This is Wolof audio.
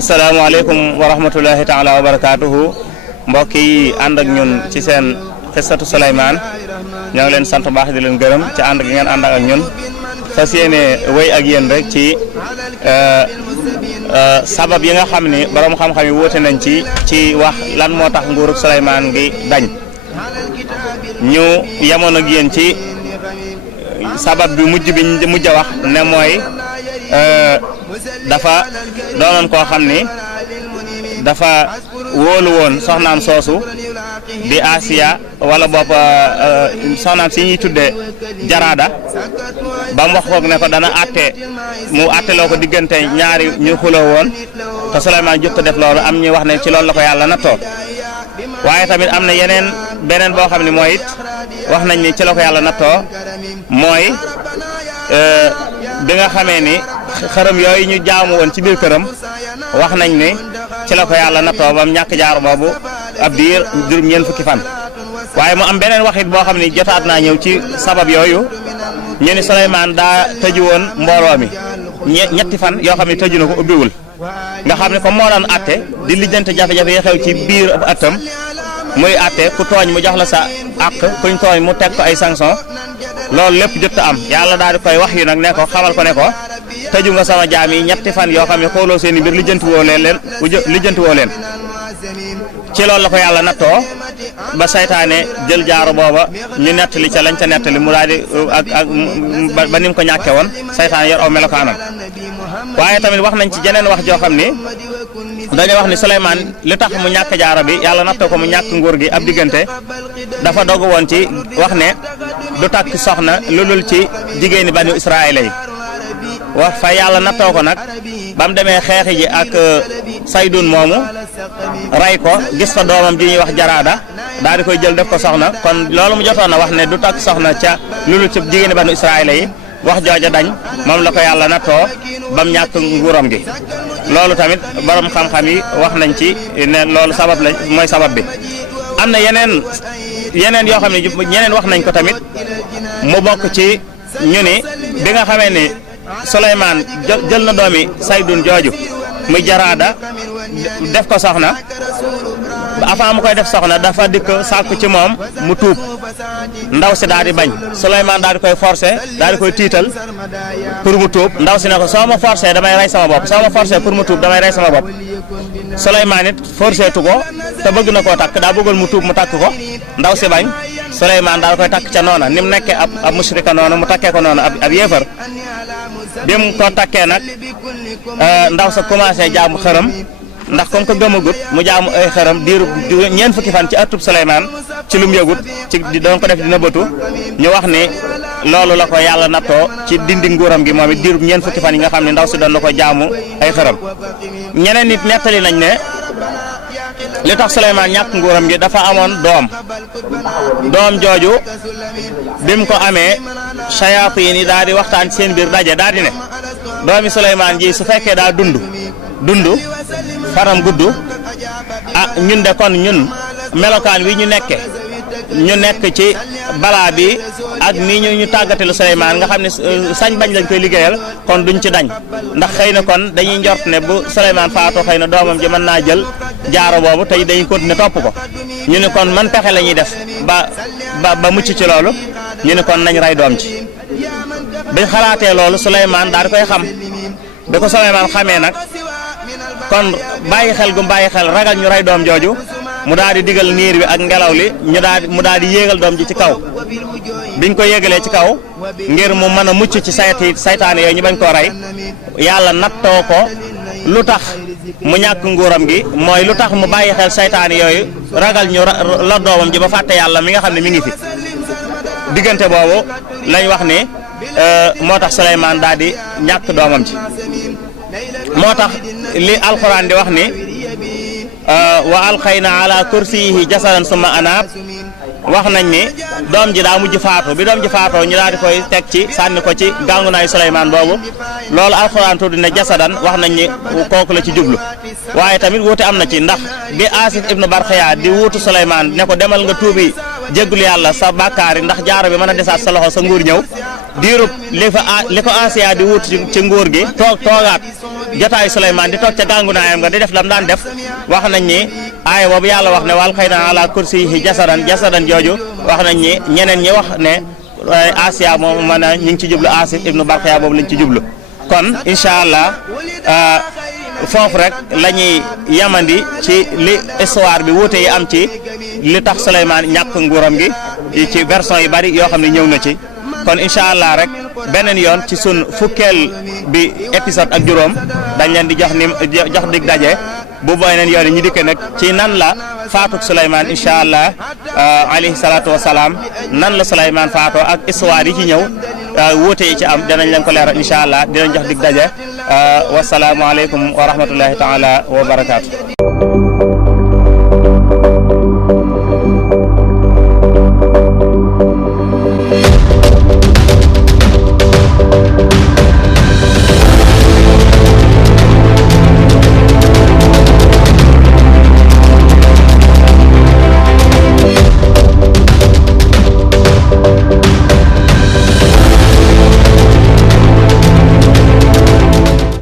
asalaamaaleykum wa rahmatullahi taala wa barakaatuhu mbokk yi ànd ak ñun ci seen xissatu Souleymane ñoo ngi leen sant baax di leen gërëm ci ànd gi ngeen ànd ak ñun fas yéene wéy ak yéen rek ci sabab yi nga xam ni borom xam-xam yi wóote nañ ci wax lan moo tax nguurug Souleymane gi dañ ñu yemoon ak yéen ci sabab bi mujj a wax ne mooy dafa doonoon koo xam ni dafa wóolu woon soxnaam soosu di Asiya wala bopp soxnaam si ñuy tuddee Jaraada ba mu wax koog ne ko dana mu àtteloo ko diggante ñaari ñu xuloo woon te Souleymane jot def loolu am ñu wax ne ci loolu la ko yàlla nattoo waaye tamit am na beneen boo xam ne mooy it wax nañ ni ci la ko yàlla nattoo mooy bi nga xamee ni xërëm yooyu ñu jaamu woon ci biir këram wax nañ ni ci la ko yàlla nattoo bam ñàkk jaar boobu ab diir juróom ñeent fukki fan waaye mu am beneen waxit boo xam ni jotaat naa ñëw ci sabab yooyu ñu ni Souleymane daa tëju woon mbooloo mi ñetti fan yoo xam ne tëju na ko ubbiwul nga xam ne comme moo daan atte di lijjante jafe-jafe yi xew ci biir ab attam muy atte ku tooñ mu jox la sa àq kuñ tooñ mu teg ko ay sanction loolu lépp jot am yàlla daal di koy wax yu nag ne ko xamal ko ne ko tëju nga sama jaam yi ñetti fan yoo xam ne xooloo seen i mbir lijjanti woo leen ci loolu la ko yàlla nattoo ba saytaane jël jaaro booba ñu nettali ca lañ ca nettali mu daal di ba ni mu ko ñàkke woon saytaane yor aw melokaanam waaye tamit wax nañ ci jeneen wax joo xam ni dañoo wax ni Souleymane li tax mu ñàkk jaaro bi yàlla nattoo ko mu ñàkk nguur gi ab diggante dafa dogu woon ci wax ne du takk soxna lu dul ci jigéeni banu Israayil yi wax fa yàlla nattoo ko nag ba mu demee xeexi ji ak Saydun moomu ray ko gis fa doomam ji ñuy wax Jaraada daal di koy jël def ko soxna kon loolu mu jotoon na wax ne du takk soxna ca lu dul ci jigéeni banu Israayil yi wax jooja dañ moom la ko yàlla nattoo ba mu ñàkk nguuram gi loolu tamit borom xam-xam yi wax nañ ci ne loolu sabab la mooy sabab bi am na yeneen yoo xam ne ñeneen wax nañ ko tamit mu bokk ci ñu ni bi nga xamee ni Souleymane jël na doomi Saydun jooju muy Jaraada def ko soxna avant mu koy def soxna dafa dikk sàkku ci moom mu tuub ndaw si daal di bañ Souleymane daal di koy forcé daal di koy tiital pour mu tuub ndaw si ne ko soo ma forcé damay rey sama bopp soo ma forcé pour mu tuub damay rey sama bopp Souleymane it forcé tu ko te bëgg na koo takk daa bëggoon mu tuub mu takk ko ndaw si bañ Souleymane daal koy takk ca noona ni mu nekkee ab mushrika noona mu takkee ko noona ab yéefar bi mu ko takkee nag ndaw sa commencé jaamu xërëm ndax comme que gëmagut mu jaamu ay xërëm diiru ñeent fukki fan ci atub Souleymane ci lu mu yëgut ci doon ko def dina bëtu ñu wax ni loolu la ko yàlla nattoo ci dindi nguuram gi moom it diiru ñeent fukki fan yi nga xam ne ndaw si doon na ko jaamu ay xërëm ñeneen nit nettali nañ ne li tax Souleymane ñàkk nguuram gi dafa amoon doom jooju bi mu ko amee shayatin yi daal di waxtaan ci seen biir daje daal di ne doomi Souleymane ji su fekkee daa dund fanam gudd ñun de kon ñun melokaan wi ñu nekke ñu nekk ci balaa bi ak nii ñu tàggatelu Souleymane nga xam ne sañ bañ lañ koy liggéeyal kon duñ ci dañ ndax xëy na kon dañuy njort ne bu Souleymane faatoo xëy na doomam ji mën naa jël jaaro boobu tey dañuy continuer topp ko ñu ne kon man pexe la ñuy def ba mucc ci loolu ñu ne kon nañ rey doom ci biñ xalaatee loolu Souleymane daal di koy xam bi ko Souleymane xamee nag kon bàyyi xel gu bàyyi xel ragal ñu rey doom jooju mu daal di digal niir bi ak ngelaw li mu daal di yéegal doom ji ci kaw biñ ko yéegalee ci kaw ngir mu mën a mucc ci saytaane yooyu ñu bañ koo rey yàlla nattoo ko lu tax mu ñàkk nguuram gi mooy lu tax mu bàyyi xel saytaane yooyu ragal ñu la doomam ji ba fàtte yàlla mi nga xam ne mi ngi fi diggante boobu lañ wax ni moo tax Souleymane daal di ñàkk doomam ji moo tax li alxuraan di wax ni wa alxayna ala kursiyihi jasadan summa anaab wax nañ ni doom ji daa mujj faatu bi doom ji faatoo ñu daal di koy teg ci sànni ko ci gàngunaayu Souleymane boobu loolu alxuraan tudd ne jasadan wax nañ ni kooku la ci jublu waaye tamit wuute am na ci ndax bi Asif ibnu Barxiya di wuutu Souleymane ne ko demal nga tuubi jéggul yàlla sa bàkkaar yi ndax jaaro bi mën a desaat sa loxo sa nguur ñëw diirub li ko Asiya di wut ci nguur gi toogaat jotaayu Suleymaan di toog ca gàngunaayam nga di def lam daan def wax nañ ni aaya boobu yàlla wax ne wal xëy na ala kursiyihi jasadan jooju wax nañ ni ñeneen ñi wax ne Asiya moom mën a ñu ngi ci jublu Asif ibnu Barxiya boobu lañ ci jublu kon incha allah foofu rek la ñuy yamandi ci li histoire bi wuute yi am ci li tax Suleymaan ñàkk nguuram gi ci version yu bari yoo xam ne ñëw na ci kon incha allah rek beneen yoon ci sun fukkeel bi épisode ak juróom dañ leen di jox dig daje bu beneen yoon ñu dikk nag ci nan la faatuk Suleymaan incha allah alayhi salaatu wa salaam nan la Suleymaan faatoo ak histoire yi ci ñëw wuute yi ci am danañ leen ko leeral incha allah dinañ jox dig daje wasalaamualeykum wa rahmatullahi taala wa barakaatu.